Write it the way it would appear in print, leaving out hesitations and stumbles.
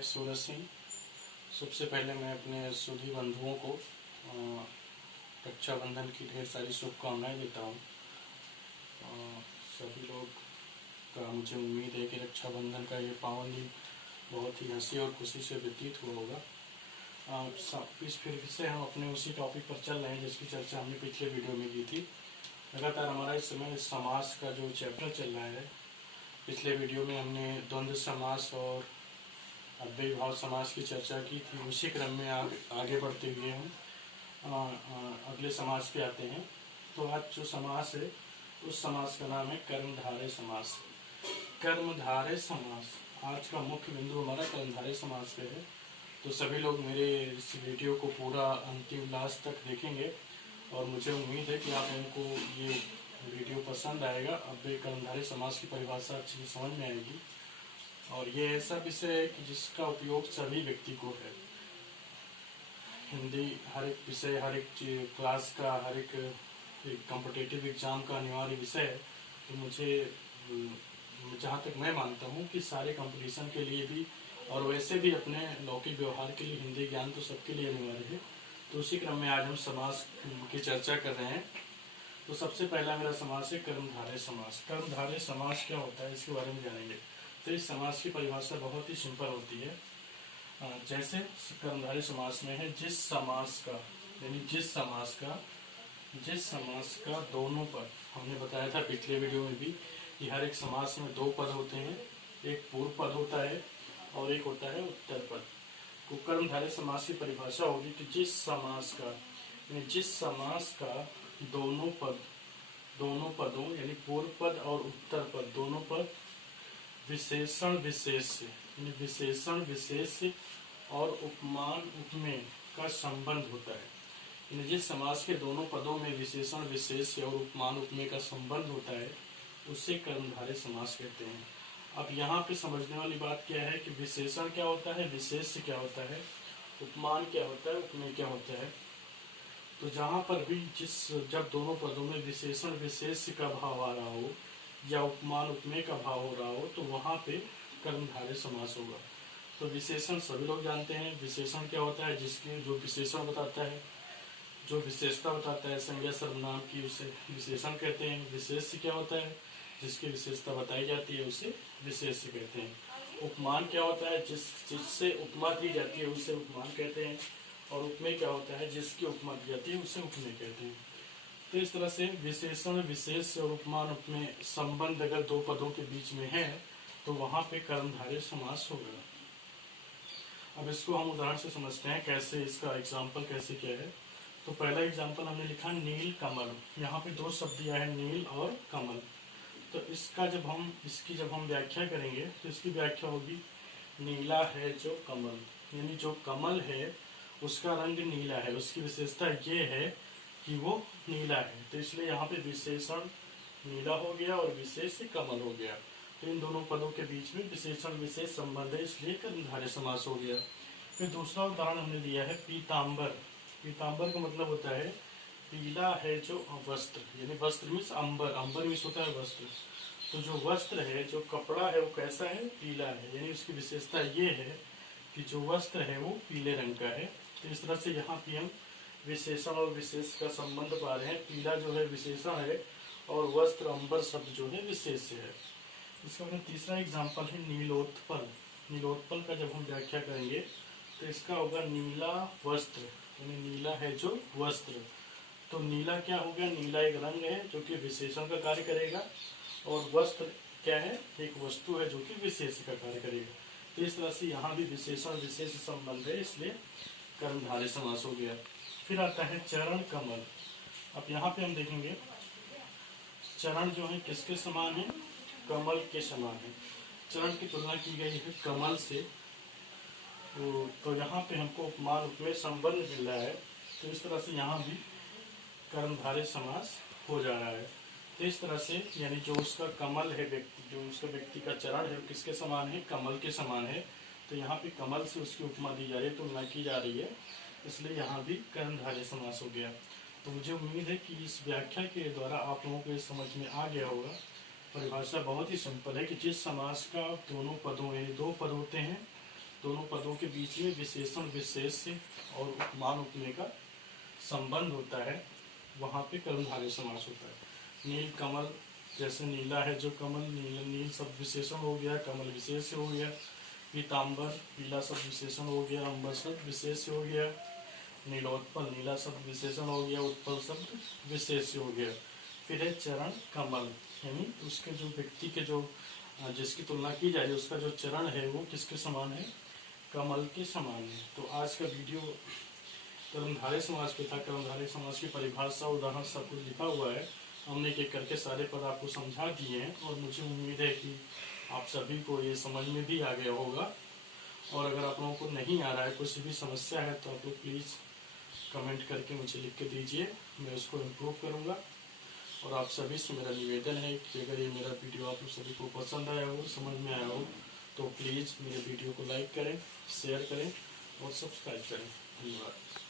मैं सूरज सिंह। सबसे पहले मैं अपने सुधी बंधुओं को रक्षाबंधन की ढेर सारी शुभकामनाएं देता हूँ। सभी लोग का मुझे उम्मीद है कि रक्षाबंधन का ये पावन दिन बहुत ही हंसी और खुशी से व्यतीत हुआ होगा। इस फिर से हम अपने उसी टॉपिक पर चल रहे हैं जिसकी चर्चा हमने पिछले वीडियो में की थी। लगातार हमारा इस समय समास का जो चैप्टर चल रहा है, पिछले वीडियो में हमने द्वंद्व समास और अव्ययी भाव समास की चर्चा की थी। उसी क्रम में आगे बढ़ते हुए हम अगले समास पे आते हैं। तो आज जो समास है उस समास का नाम है कर्मधारय समास। कर्मधारय समास आज का मुख्य बिंदु हमारा कर्मधारय समास पे है। तो सभी लोग मेरे इस वीडियो को पूरा अंतिम लास्ट तक देखेंगे और मुझे उम्मीद है कि आप लोगों को ये वीडियो पसंद आएगा। अव्ययी कर्मधारय समास की परिभाषा अच्छी समझ में आएगी और ये ऐसा विषय है कि जिसका उपयोग सभी व्यक्ति को है। हिंदी हर एक विषय, हर एक क्लास का, हर एक कॉम्पिटिटिव एग्जाम का अनिवार्य विषय है। तो मुझे जहाँ तक मैं मानता हूँ कि सारे कंपटीशन के लिए भी और वैसे भी अपने लौकिक व्यवहार के लिए हिंदी ज्ञान तो सबके लिए अनिवार्य है। तो उसी क्रम में आज हम समास की चर्चा कर रहे हैं। तो सबसे पहला मेरा समास है कर्मधारय समास। कर्मधारय समास क्या होता है इसके बारे में जानेंगे। तो इस समास की परिभाषा बहुत ही सिंपल होती है। जैसे कर्मधारय समास में है जिस समास का, यानी जिस समास का दोनों पद, हमने बताया था पिछले वीडियो में भी कि हर एक समास में दो पद होते हैं। एक पूर्व पद होता है और एक होता है उत्तर पद। तो कर्मधारय समास की परिभाषा होगी कि जिस समास का, यानी जिस समास का दोनों पदों यानी पूर्व पद और उत्तर पद दोनों पद विशेषण विशेष और उपमान उपमेय का संबंध होता है। यानी जिस समास के दोनों पदों में विशेषण विशेष और उपमान उपमेय का संबंध होता है उसे कर्मधारय समास कहते हैं। अब यहाँ पे समझने वाली बात क्या है कि विशेषण क्या होता है, विशेष क्या होता है, उपमान क्या होता है, उपमेय क्या होता है। तो जहाँ पर भी जब दोनों पदों में विशेषण विशेष का भाव आ रहा हो या उपमान उपमेय का भाव हो रहा हो तो वहाँ पे कर्मधारय समास होगा। तो विशेषण सभी लोग जानते हैं। विशेषण क्या होता है, जिसकी जो विशेषण बताता है, जो विशेषता बताता है संज्ञा सर्वनाम की, उसे विशेषण कहते हैं। विशेष क्या होता है, जिसकी विशेषता बताई जाती है उसे विशेष कहते हैं। उपमान क्या होता है, जिससे उपमा दी जाती है उसे उपमान कहते हैं। और उपमेय क्या होता है, जिसकी उपमा दी जाती है उसे उपमेय कहते हैं। तो इस तरह से विशेषण विशेष और उपमान उपमेय संबंध अगर दो पदों के बीच में है तो वहां पे कर्मधारय समास होगा। अब इसको हम उदाहरण से समझते हैं कैसे, इसका एग्जाम्पल कैसे क्या है। तो पहला एग्जाम्पल हमने लिखा नील कमल। यहाँ पे दो शब्द दिया है, नील और कमल। तो इसकी जब हम व्याख्या करेंगे तो इसकी व्याख्या होगी नीला है जो कमल, यानी जो कमल है उसका रंग नीला है, उसकी विशेषता ये है कि वो नीला है। तो इसलिए यहाँ पे विशेषण नीला हो गया और विशेष कमल हो गया। तो इन दोनों पदों के बीच में विशेषण विशेष संबंध है, इसलिए कर्मधारय समास हो गया। फिर दूसरा उदाहरण हमने दिया है पीताम्बर। पीताम्बर का मतलब होता है पीला है जो वस्त्र, यानी वस्त्र मीन्स अंबर, अंबर मीन्स होता है वस्त्र। तो जो वस्त्र है, जो कपड़ा है वो कैसा है, पीला है, यानी उसकी विशेषता ये है कि जो वस्त्र है वो पीले रंग का है। तो इस तरह से यहाँ पे हम विशेषण और विशेष का संबंध पा रहे हैं। पीला जो है विशेषण है और वस्त्र अंबर शब्द जो है विशेष है। इसका मतलब तीसरा एग्जाम्पल है नीलोत्पल। नीलोत्पल का जब हम व्याख्या करेंगे तो इसका होगा नीला वस्त्र, यानी नीला है जो वस्त्र। तो नीला क्या हो गया, नीला एक रंग है जो कि विशेषण का कार्य करेगा और वस्त्र क्या है, एक वस्तु है जो कि विशेष का कार्य करेगा। तो इस तरह से यहाँ भी विशेषण विशेष संबंध है, इसलिए कर्मधारय समास हो गया। फिर आता है चरण कमल। अब यहाँ पे हम देखेंगे चरण जो है किसके समान है, कमल के समान है। चरण की तुलना की गई है कमल से। तो यहाँ पे हमको उपमान उपमेय संबंध मिल रहा है। तो इस तरह से यहाँ भी कर्मधारय समास हो जा रहा है। तो इस तरह से यानी जो उसका कमल है व्यक्ति, जो उसका व्यक्ति का चरण है किसके समान है, कमल के समान है। तो यहाँ पे कमल से उसकी उपमा दी जा रही है, तुलना की जा रही है, इसलिए यहाँ भी कर्मधारय समास हो गया। तो मुझे उम्मीद है कि इस व्याख्या के द्वारा आप लोगों को ये समझ में आ गया होगा। परिभाषा बहुत ही सिंपल है कि जिस समास का दोनों पदों, यानी दो पद होते हैं, दोनों के बीच में विशेषण विशेष और उपमान उपमेय का संबंध होता है, वहाँ पे कर्मधारय समास होता है। नील कमल, जैसे नीला है जो कमल, नील शब्द विशेषण हो गया, कमल विशेष हो गया। पीताम्बर, पीला शब्द विशेषण हो गया, अंबर शब्द विशेष हो गया। नीलोत्पल, नीला शब्द विशेषण हो गया, उत्पल शब्द विशेष हो गया। फिर है चरण कमल, यानी उसके जो व्यक्ति के जो जिसकी तुलना की जाए उसका जो चरण है वो किसके समान है, कमल के समान है। तो आज का वीडियो कर्मधारय समास पे था। कर्मधारय समास की परिभाषा, उदाहरण सब कुछ लिखा हुआ है, हमने एक करके सारे पद आपको समझा दिए हैं और मुझे उम्मीद है कि आप सभी को ये समझ में भी आ गया होगा। और अगर आप लोगों को नहीं आ रहा है, कुछ भी समस्या है, तो आप लोग प्लीज़ कमेंट करके मुझे लिख के दीजिए, मैं उसको इम्प्रूव करूँगा। और आप सभी से मेरा निवेदन है कि अगर ये मेरा वीडियो आप लोग सभी को पसंद आया हो, समझ में आया हो, तो प्लीज़ मेरे वीडियो को लाइक करें, शेयर करें और सब्सक्राइब करें। धन्यवाद।